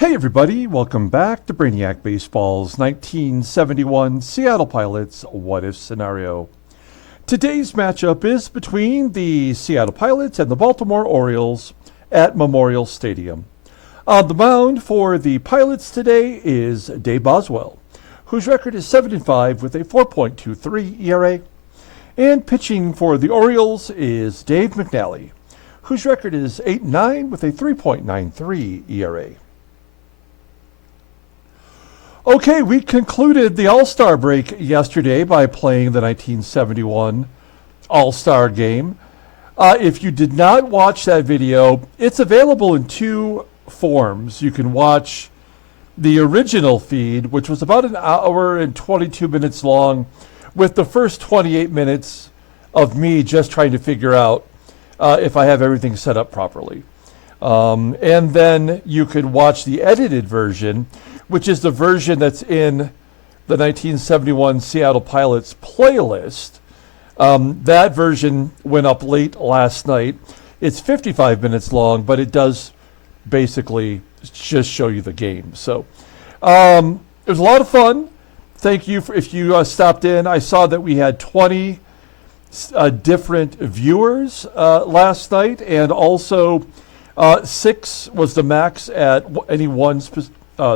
Hey everybody, welcome back to Brainiac Baseball's 1971 Seattle Pilots What If Scenario. Today's matchup is between the Seattle Pilots and the Baltimore Orioles at Memorial Stadium. On the mound for the Pilots today is Dave Boswell, whose record is 7-5 with a 4.23 ERA. And pitching for the Orioles is Dave McNally, whose record is 8-9 with a 3.93 ERA. Okay, we concluded the All-Star break yesterday by playing the 1971 All-Star game. If you did not watch that video, it's available in two forms. You can watch the original feed, which was about an hour and 22 minutes long, with the first 28 minutes of me just trying to figure out if I have everything set up properly. And then you could watch the edited version, which is the version that's in the 1971 Seattle Pilots playlist. That version went up late last night. It's 55 minutes long, but it does basically just show you the game. So it was a lot of fun. Thank you if you stopped in. I saw that we had 20 different viewers last night, and also 6 was the max at any one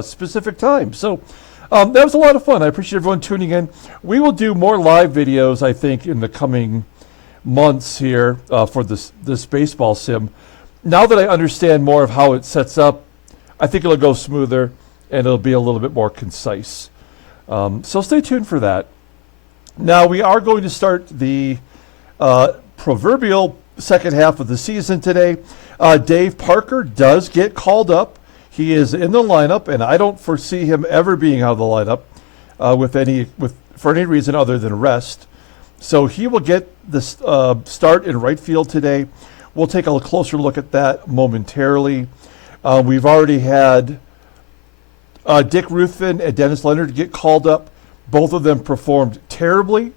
specific time. So that was a lot of fun. I appreciate everyone tuning in. We will do more live videos, I think, in the coming months here for this baseball sim. Now that I understand more of how it sets up, I think it'll go smoother and it'll be a little bit more concise. So stay tuned for that. Now we are going to start the proverbial second half of the season today. Dave Parker does get called up. He is in the lineup, and I don't foresee him ever being out of the lineup for any reason other than rest. So he will get the start in right field today. We'll take a closer look at that momentarily. We've already had Dick Ruthven and Dennis Leonard get called up. Both of them performed terribly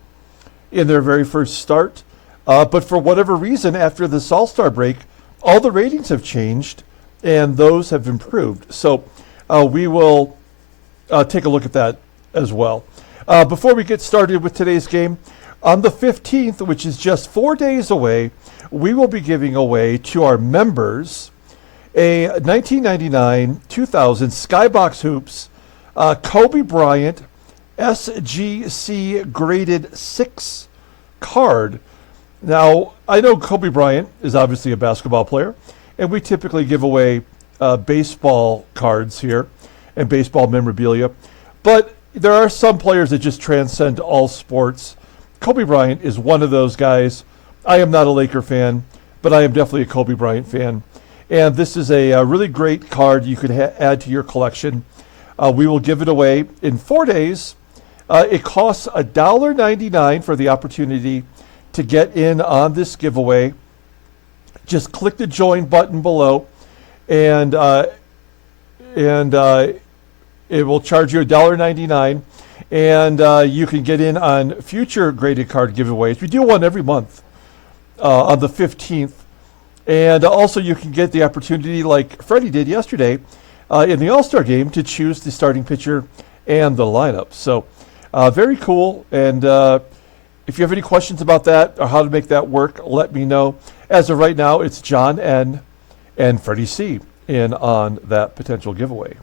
in their very first start. But for whatever reason, after this All-Star break, all the ratings have changed, and those have improved. So we will take a look at that as well. Before we get started with today's game, on the 15th, which is just 4 days away, we will be giving away to our members a 1999-2000 Skybox Hoops Kobe Bryant SGC graded 6 card. Now, I know Kobe Bryant is obviously a basketball player, and we typically give away baseball cards here and baseball memorabilia. But there are some players that just transcend all sports. Kobe Bryant is one of those guys. I am not a Laker fan, but I am definitely a Kobe Bryant fan. And this is a really great card you could add to your collection. We will give it away in 4 days. It costs $1.99 for the opportunity to get in on this giveaway. Just click the join button below, and it will charge you $1.99, and you can get in on future graded card giveaways. We do one every month on the 15th, and also you can get the opportunity, like Freddie did yesterday in the All-Star game, to choose the starting pitcher and the lineup. So very cool, and if you have any questions about that or how to make that work, let me know. As of right now, it's John N. and Freddie C. in on that potential giveaway.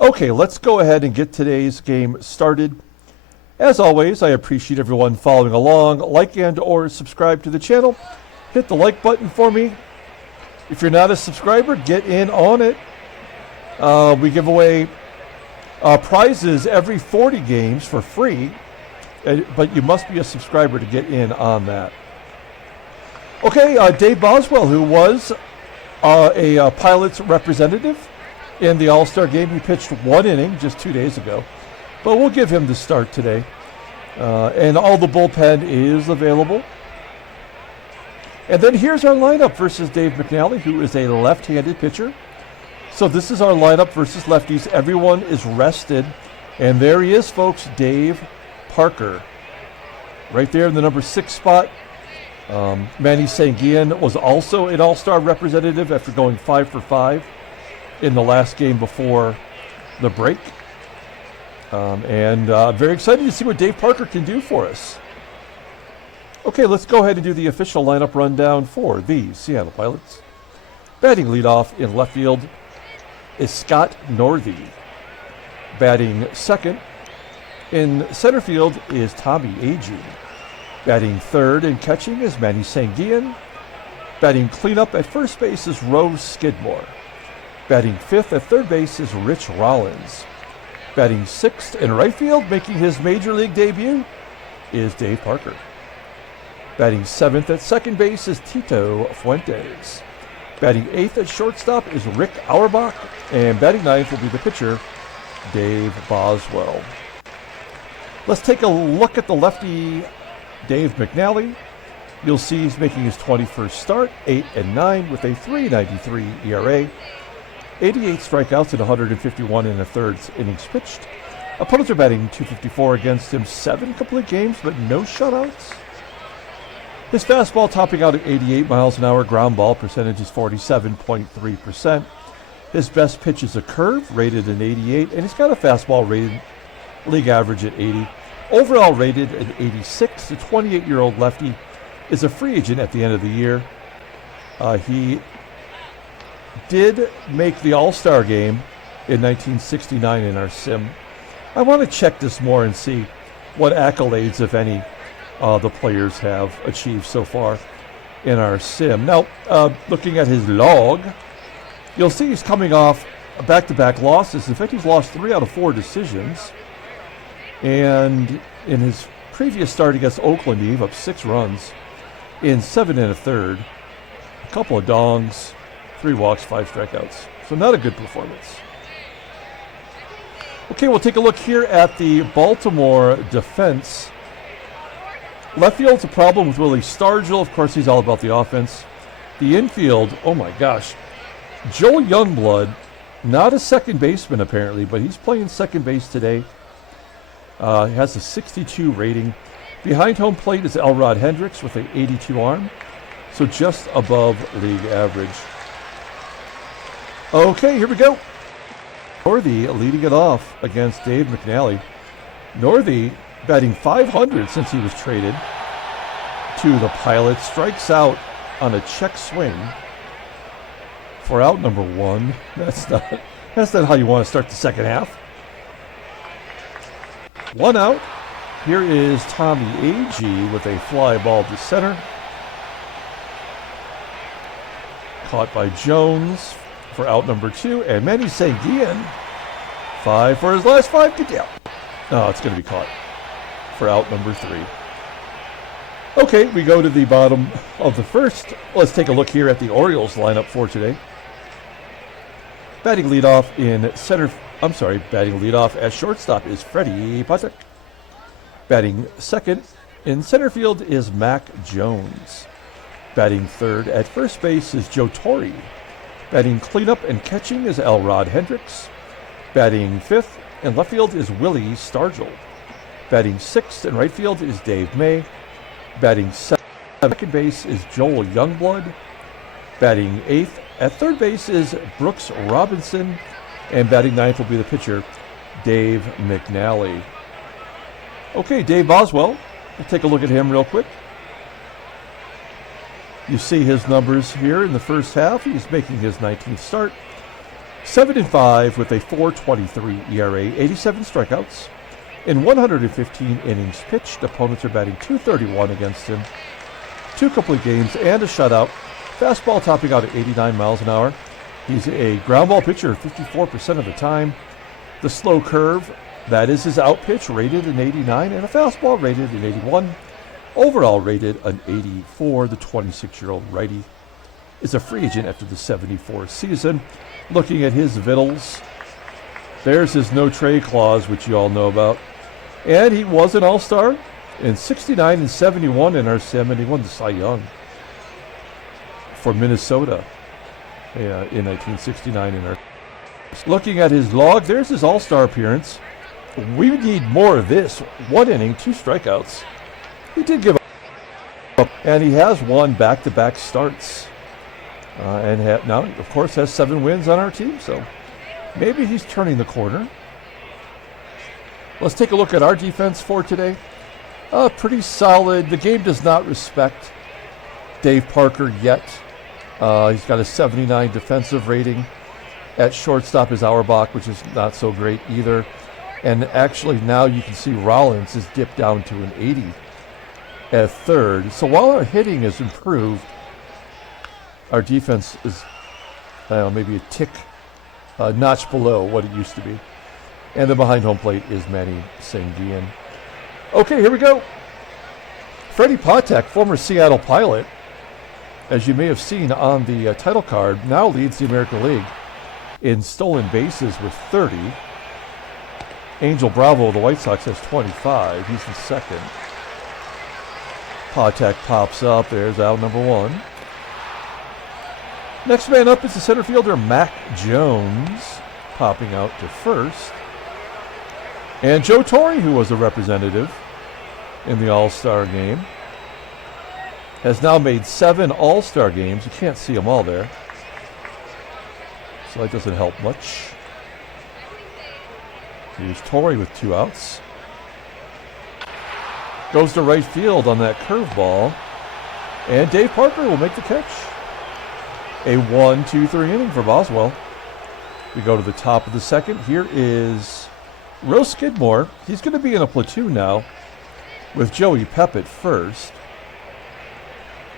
Okay, let's go ahead and get today's game started. As always, I appreciate everyone following along. Like and or subscribe to the channel. Hit the like button for me. If you're not a subscriber, get in on it. We give away prizes every 40 games for free, but you must be a subscriber to get in on that. Okay, Dave Boswell, who was a Pilots representative in the All-Star game. He pitched 1 inning just 2 days ago, but we'll give him the start today. And all the bullpen is available. And then here's our lineup versus Dave McNally, who is a left-handed pitcher. So this is our lineup versus lefties. Everyone is rested. And there he is, folks, Dave Parker. Right there in the number 6 spot. Manny was also an All-Star representative after going 5 for 5 in the last game before the break. Very excited to see what Dave Parker can do for us. Okay, let's go ahead and do the official lineup rundown for the Seattle Pilots. Batting leadoff in left field is Scott Northey. Batting second in center field is Tommie AGEE. Batting third and catching is Manny SANGUILLEN. Batting cleanup at first base is SKIDMORE. Batting fifth at third base is ROLLINS. Batting sixth in right field, making his major league debut, is Dave Parker. Batting seventh at second base is Tito FUENTES. Batting eighth at shortstop is AUERBACH. And batting ninth will be the pitcher, Dave Boswell. Let's take a look at the lefty, Dave McNally. You'll see he's making his 21st start, 8-9 with a 3.93 ERA. 88 strikeouts and 151 and a third innings pitched. Opponents are batting .254 against him, 7 complete games, but no shutouts. His fastball topping out at 88 miles an hour. Ground ball percentage is 47.3%. His best pitch is a curve, rated an 88, and he's got a fastball rated league average at 80. Overall rated at 86. The 28-year-old lefty is a free agent at the end of the year. He did make the All-Star game in 1969 in our sim. I want to check this more and see what accolades, if any, the players have achieved so far in our sim. Now, looking at his log, you'll see he's coming off back-to-back losses. In fact, he's lost 3 out of 4 decisions. And in his previous start against Oakland, he gave up 6 runs in 7 1/3. A couple of dongs, 3 walks, 5 strikeouts. So not a good performance. Okay, we'll take a look here at the Baltimore defense. Left field's a problem with Willie Stargell. Of course, he's all about the offense. The infield, oh my gosh. Joel Youngblood, not a second baseman apparently, but he's playing second base today. He has a 62 rating. Behind home plate is Elrod HENDRICKS with an 82 arm, so just above league average. Okay, here we go. Northey leading it off against Dave McNally. Northey batting .500 since he was traded to the Pilots. Strikes out on a check swing for out number 1. That's not how you want to start the second half. 1 out. Here is Tommie AGEE with a fly ball to center. Caught by Jones for out number 2, and Manny SANGUILLEN 5 for his last 5. Get down. Oh, it's going to be caught for out number 3. Okay, we go to the bottom of the first. Let's take a look here at the Orioles lineup for today. Batting leadoff at shortstop is Freddie PATEK. Batting second in center field is Mack Jones. Batting third at first base is TORRE. Batting cleanup and catching is Elrod HENDRICKS. Batting fifth in left field is Willie STARGELL. Batting sixth in right field is Dave May. Batting second base is Joel Youngblood. Batting eighth at third base is Brooks Robinson. And batting ninth will be the pitcher, Dave McNally. Okay, Dave Boswell. We'll take a look at him real quick. You see his numbers here in the first half. He's making his 19th start. 7-5 with a 4.23 ERA, 87 strikeouts. In 115 innings pitched, opponents are batting .231 against him. 2 complete games and a shutout. Fastball topping out at 89 miles an hour. He's a ground ball pitcher 54% of the time. The slow curve, that is his out pitch, rated an 89, and a fastball rated an 81. Overall rated an 84. The 26-year-old righty is a free agent after the 74 season. Looking at his vittles, there's his no-trade clause, which you all know about. And he was an all-star in 69 and 71 in our sim, and he won the Cy Young for Minnesota in 1969 in our. Looking at his log, there's his all-star appearance. We need more of this. 1 inning, 2 strikeouts. He did give up, and he has won back-to-back starts. And now, of course, has 7 wins on our team, so Maybe he's turning the corner. Let's take a look at our defense for today. Pretty solid. The game does not respect Dave Parker yet. He's got a 79 defensive rating. At shortstop is Auerbach, which is not so great either. And actually now you can see Rollins is dipped down to an 80 at third. So while our hitting has improved, our defense is maybe a tick notch below what it used to be. And then behind home plate is Manny SANGUILLEN. Okay, here we go. Freddie PATEK, former Seattle Pilot, as you may have seen on the title card, now leads the American League in stolen bases with 30. Angel Bravo of the White Sox has 25. He's the second. PATEK pops up. There's out number one. Next man up is the center fielder, Mack Jones, popping out to first. And Joe Torre, who was a representative in the All-Star game, has now made 7 All-Star games. You can't see them all there, so that doesn't help much. Here's Tommie with 2 outs. Goes to right field on that curveball. And Dave Parker will make the catch. A 1-2-3 inning for Boswell. We go to the top of the second. Here is Skidmore. He's going to be in a platoon now with Joey Pep at first.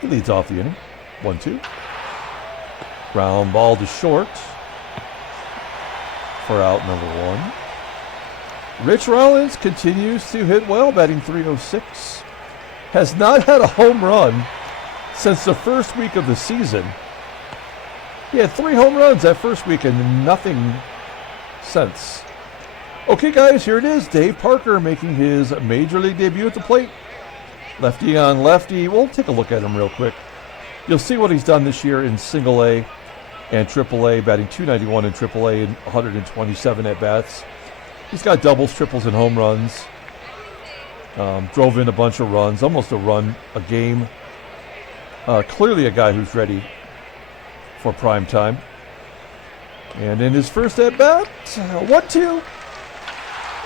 He leads off the inning. 1-2. Ground ball to short for out number 1. Rich Rollins continues to hit well, batting .306. Has not had a home run since the first week of the season. He had 3 home runs that first week and nothing since. Okay, guys, here it is. Dave Parker making his major league debut at the plate. Lefty on lefty. We'll take a look at him real quick. You'll see what he's done this year in Single A and Triple A, batting .291 in Triple A and 127 at-bats. He's got doubles, triples, and home runs. Drove in a bunch of runs, almost a run a game. Clearly a guy who's ready for prime time. And in his first at-bat, 1-2.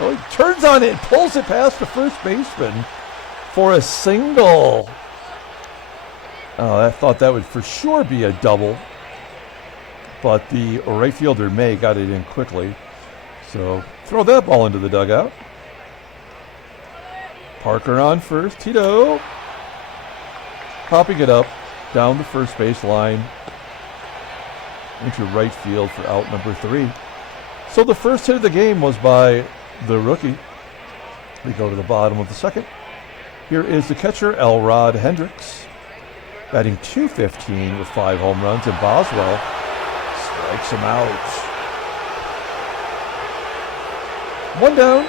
Oh, he turns on it, pulls it past the first baseman for a single. Oh, I thought that would for sure be a double. But the right fielder, May, got it in quickly. So throw that ball into the dugout. Parker on first. Tito popping it up down the first base line into right field for out number 3. So the first hit of the game was by the rookie. We go to the bottom of the second. Here is the catcher, Elrod Hendricks, batting .215 with 5 home runs, and Boswell strikes him out. 1 down.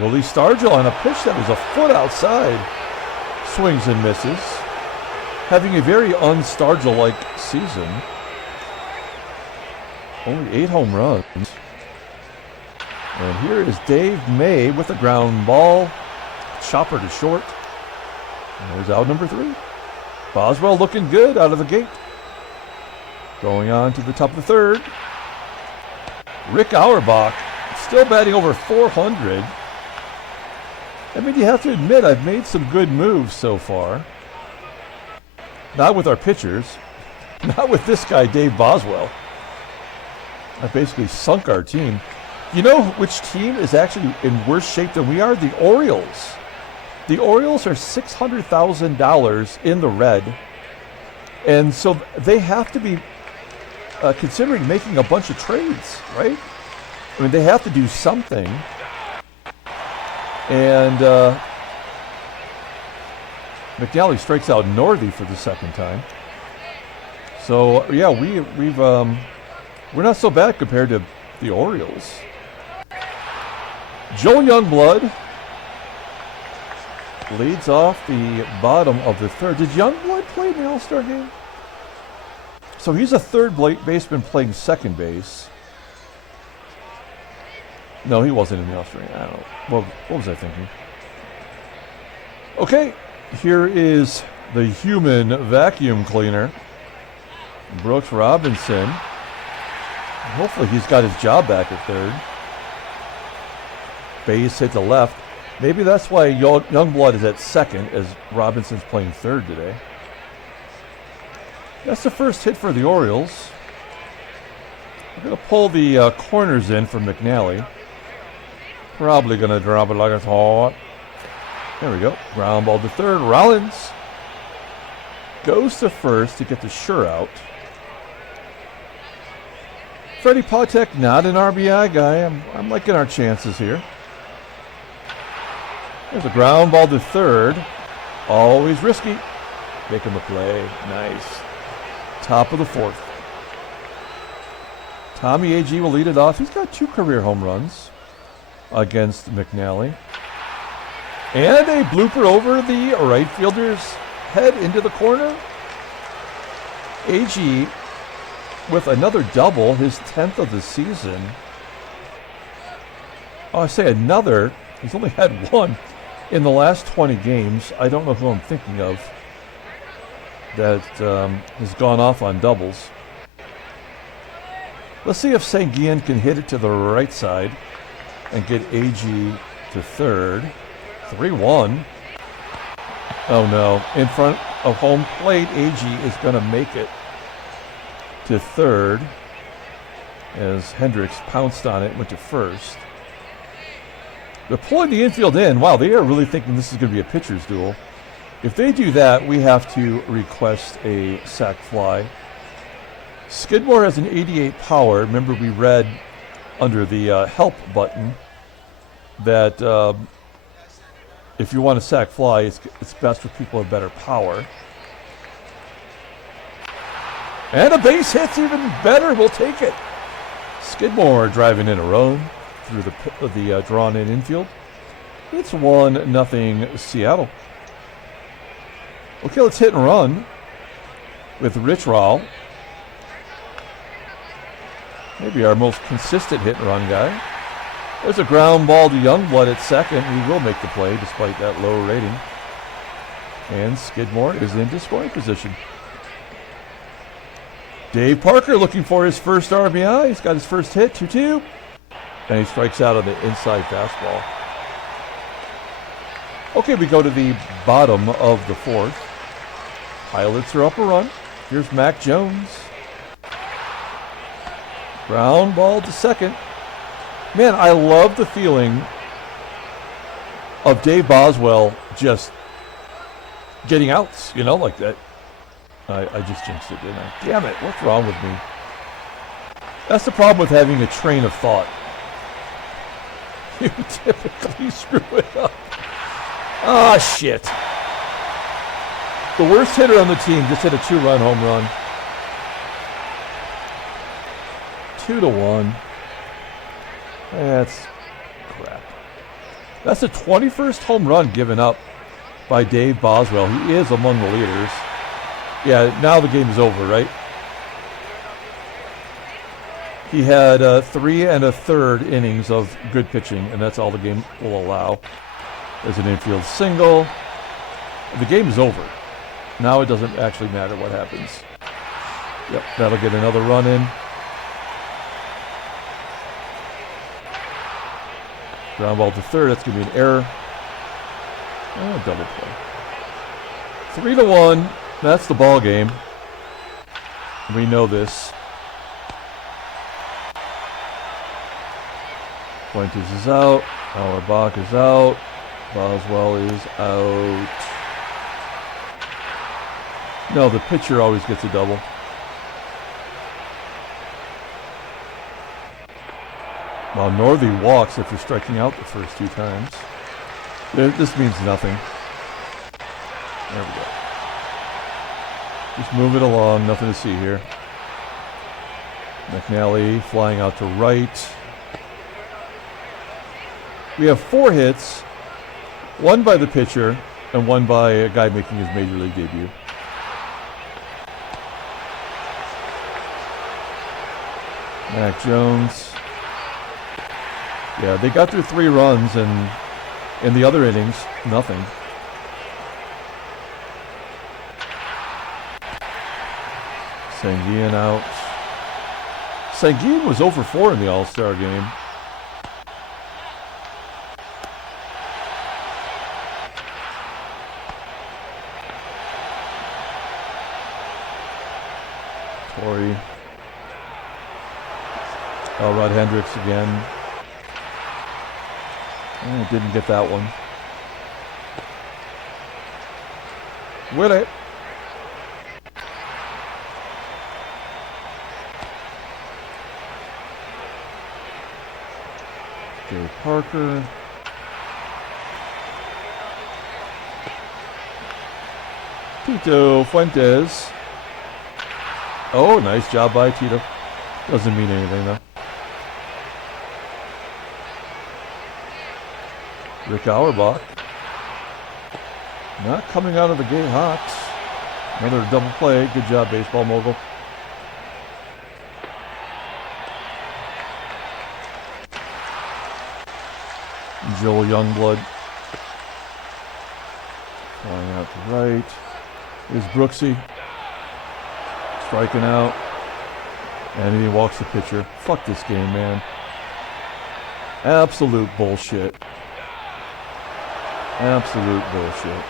Willie STARGELL on a pitch that was a foot outside. Swings and misses. Having a very un-STARGELL-like season. Only 8 home runs. And here is Dave May with a ground ball. Chopper to short. And there's out number 3. Boswell looking good out of the gate. Going on to the top of the third. Rick Auerbach still batting over 400. I mean, you have to admit, I've made some good moves so far. Not with our pitchers. Not with this guy, Dave Boswell. I basically sunk our team. You know which team is actually in worse shape than we are? The Orioles. The Orioles are $600,000 in the red. And so they have to be considering making a bunch of trades, right? I mean, they have to do something. And McNally strikes out NORTHEY for the second time. So yeah, we're not so bad compared to the Orioles. Joe Youngblood leads off the bottom of the third. Did Youngblood play in the All-Star game? So he's a third baseman playing second base. No, he wasn't in the All-Star game. I don't know. What was I thinking? Okay, here is the human vacuum cleaner, Brooks Robinson. Hopefully he's got his job back at third. Base hit to left. Maybe that's why Youngblood is at second, as Robinson's playing third today. That's the first hit for the Orioles. We're going to pull the corners in for McNally. Probably going to drop it like it's hot. There we go. Ground ball to third. Rollins goes to first to get the sure out. Freddie PATEK, not an RBI guy. I'm liking our chances here. There's a ground ball to third. Always risky. Making the play. Nice. Top of the fourth. Tommie AGEE will lead it off. He's got 2 career home runs against McNally. And a blooper over the right fielder's head into the corner. AGEE with another double, his 10th of the season. Oh, I say another. He's only had 1 in the last 20 games. I don't know who I'm thinking of that has gone off on doubles. Let's see if SANGUILLEN can hit it to the right side and get AGEE to third. 3-1. Oh no. In front of home plate, AGEE is going to make it to third as Hendricks pounced on it and went to first. They're pulling the infield in. Wow, they are really thinking this is going to be a pitcher's duel. If they do that, we have to request a sac fly. Skidmore has an 88 power. Remember, we read under the help button that if you want a sac fly, it's best for people with better power. And a base hit's even better. We'll take it. Skidmore driving in a run through the drawn-in infield. It's 1-0 Seattle. Okay, let's hit and run with Rich Rowell. Maybe our most consistent hit and run guy. There's a ground ball to Youngblood at second. He will make the play despite that low rating. And Skidmore is into scoring position. Dave Parker looking for his first RBI. He's got his first hit, 2-2. And he strikes out on the inside fastball. Okay, we go to the bottom of the fourth. Pilots are up a run. Here's Mack Jones. Ground ball to second. Man, I love the feeling of Dave Boswell just getting outs, you know, like that. I just jinxed it, didn't I? Damn it, what's wrong with me? That's the problem with having a train of thought. You typically screw it up. Ah, shit. The worst hitter on the team just hit a 2-run home run. 2-1. That's crap. That's the 21st home run given up by Dave Boswell. He is among the leaders. Yeah, now the game is over, right? He had 3 1/3 innings of good pitching, and that's all the game will allow. There's an infield single. The game is over. Now it doesn't actually matter what happens. Yep, that'll get another run in. Ground ball to third. That's going to be an error. Oh, double play. 3-1. That's the ball game. We know this. Fuentes is out. AUERBACH is out. Boswell is out. No, the pitcher always gets a double. Well, NORTHEY walks after striking out the first 2 times. This means nothing. There we go. Just move it along. Nothing to see here. McNally flying out to right. We have 4 hits. 1 by the pitcher and 1 by a guy making his major league debut. Mack Jones. Yeah, they got through 3 runs, and in the other innings, nothing. SANGUILLEN out. SANGUILLEN was 0 for 4 in the All-Star game. TORRE. Elrod Hendricks again. Oh, didn't get that one. Willie. Gary Parker. Tito Fuentes. Oh, nice job by Tito. Doesn't mean anything though. Rick Auerbach. Not coming out of the gate hot. Another double play. Good job, baseball mogul. Joel Youngblood. Flying out to right. Is Brooksy. Striking out. And he walks the pitcher. Fuck this game, man. Absolute bullshit. Absolute bullshit.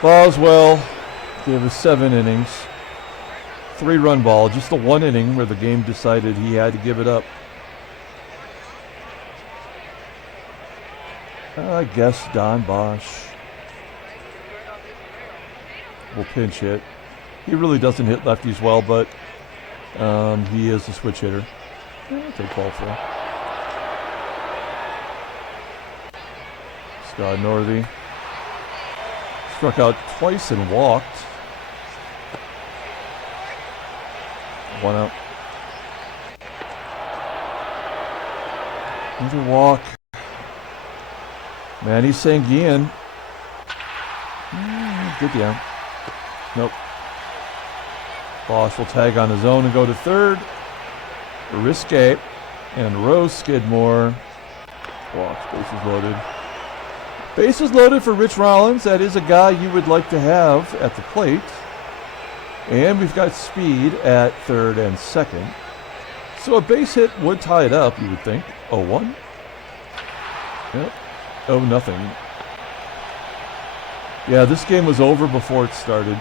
Boswell gave us 7 innings. 3-run ball. Just the 1 inning where the game decided he had to give it up. I guess Don Bosch will pinch hit. He really doesn't hit lefties well, but he is a switch hitter. I'll take ball 4. NORTHEY struck out twice and walked. 1 out. Another walk. Manny SANGUILLEN. Good down. Nope. Bosch will tag on his own and go to third. Risque and Rose SKIDMORE. Walks, bases loaded. Bases loaded for Rich Rollins. That is a guy you would like to have at the plate. And we've got speed at third and second. So a base hit would tie it up, you would think. 0-1. Yep. 0-0. Yeah, this game was over before it started.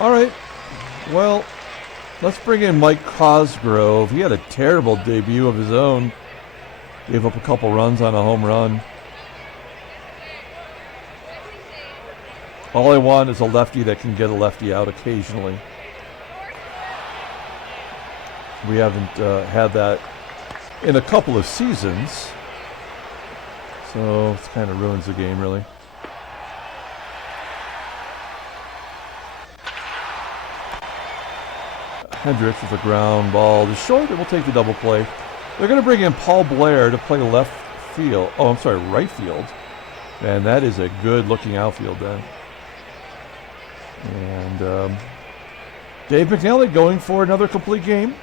All right. Well, let's bring in Mike Cosgrove. He had a terrible debut of his own. Gave up a couple runs on a home run. All I want is a lefty that can get a lefty out occasionally. We haven't had that in a couple of seasons. So it kind of ruins the game, really. Hendricks with a ground ball to short, and we'll take the double play. They're going to bring in Paul Blair to play left field. Oh, I'm sorry, right field. And that is a good-looking outfield then. And Dave McNally going for another complete game.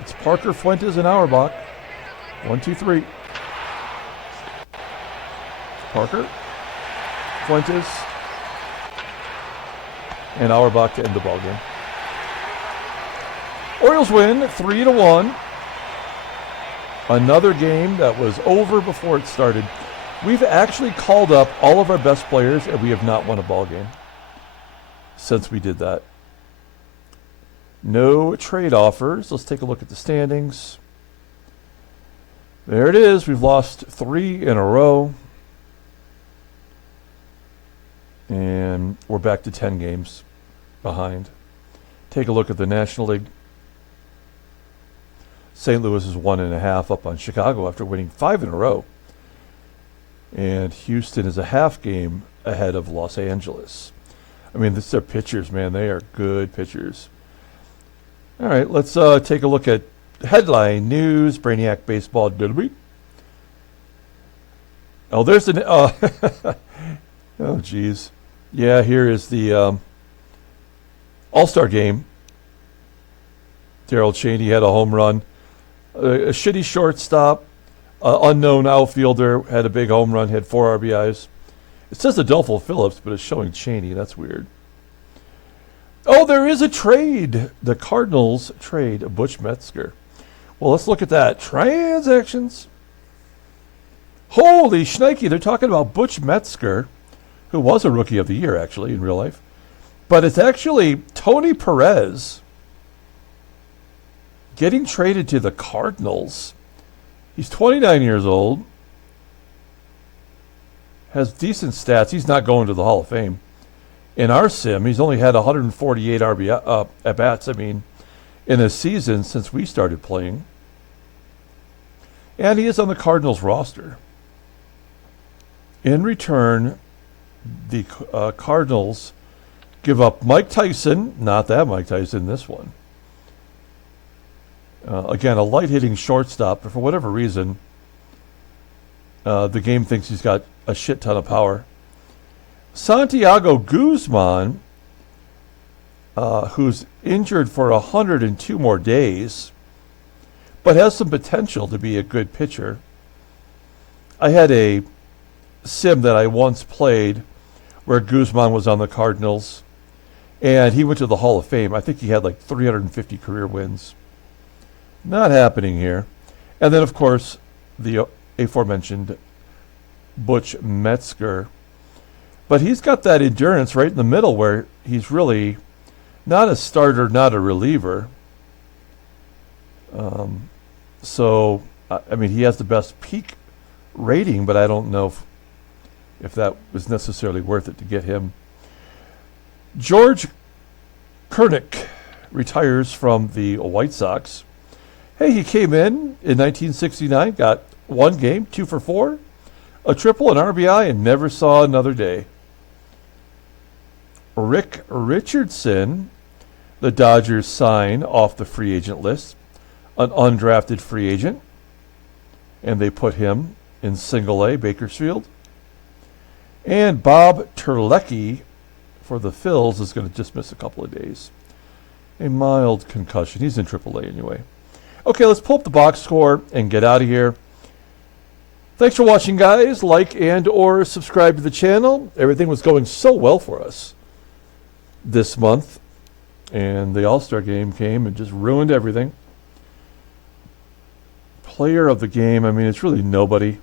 It's Parker, Fuentes, and Auerbach. 1, 2, 3. Parker, Fuentes, and Auerbach to end the ball game. Orioles win 3-1. Another game that was over before it started. We've actually called up all of our best players, and we have not won a ball game since we did that. No trade offers. Let's take a look at the standings. There it is. We've lost 3 in a row. And we're back to 10 games behind. Take a look at the National League. St. Louis is 1.5 up on Chicago after winning 5 in a row. And Houston is a half game ahead of Los Angeles. I mean, this is their pitchers, man. They are good pitchers. All right, let's take a look at headline news. Brainiac baseball derby. Oh, there's an... oh, geez. Yeah, here is the All-Star game. Darrell Chaney had a home run. A shitty shortstop, unknown outfielder had a big home run, had 4 RBIs. It says Adolfo Phillips, but it's showing Chaney. That's weird. Oh, there is a trade. The Cardinals trade Butch Metzger. Well, let's look at that. Transactions. Holy shnikey, they're talking about Butch Metzger, who was a Rookie of the Year, actually, in real life. But it's actually Tony Perez getting traded to the Cardinals. He's 29 years old. Has decent stats. He's not going to the Hall of Fame. In our sim, he's only had 148 RBI at-bats, in a season since we started playing. And he is on the Cardinals roster. In return, the Cardinals give up Mike Tyson, not that Mike Tyson, this one. Again, a light-hitting shortstop, but for whatever reason, the game thinks he's got a shit ton of power. Santiago Guzman, who's injured for 102 more days, but has some potential to be a good pitcher. I had a sim that I once played where Guzman was on the Cardinals, and he went to the Hall of Fame. I think he had like 350 career wins. Not happening here. And then, of course, the aforementioned Butch Metzger. But he's got that endurance right in the middle where he's really not a starter, not a reliever. So, he has the best peak rating, but I don't know if that was necessarily worth it to get him. George Kernick retires from the White Sox. Hey, he came in 1969, got one game, 2 for 4, a triple, an RBI, and never saw another day. Rick Richardson, the Dodgers sign off the free agent list, an undrafted free agent, and they put him in Single A, Bakersfield. And Bob Terlecki for the Phils is going to just miss a couple of days. A mild concussion. He's in Triple A anyway. Okay, let's pull up the box score and get out of here. Thanks for watching, guys. Like and or subscribe to the channel. Everything was going so well for us this month. And the All-Star game came and just ruined everything. Player of the game, it's really nobody.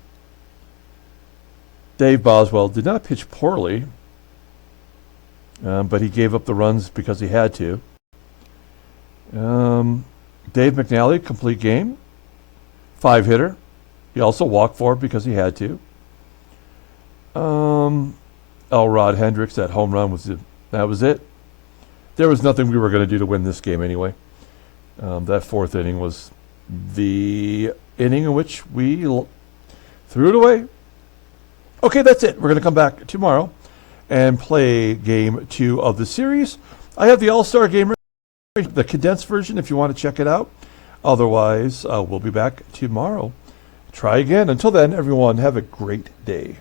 Dave Boswell did not pitch poorly, but he gave up the runs because he had to. Dave McNally, complete game, 5-hitter. He also walked 4 because he had to. Elrod Hendricks, that home run that was it. There was nothing we were going to do to win this game anyway. That 4th inning was the inning in which we threw it away. Okay, that's it. We're going to come back tomorrow and play game 2 of the series. I have the All-Star game, the condensed version if you want to check it out. Otherwise, we'll be back tomorrow. Try again. Until then, everyone, have a great day.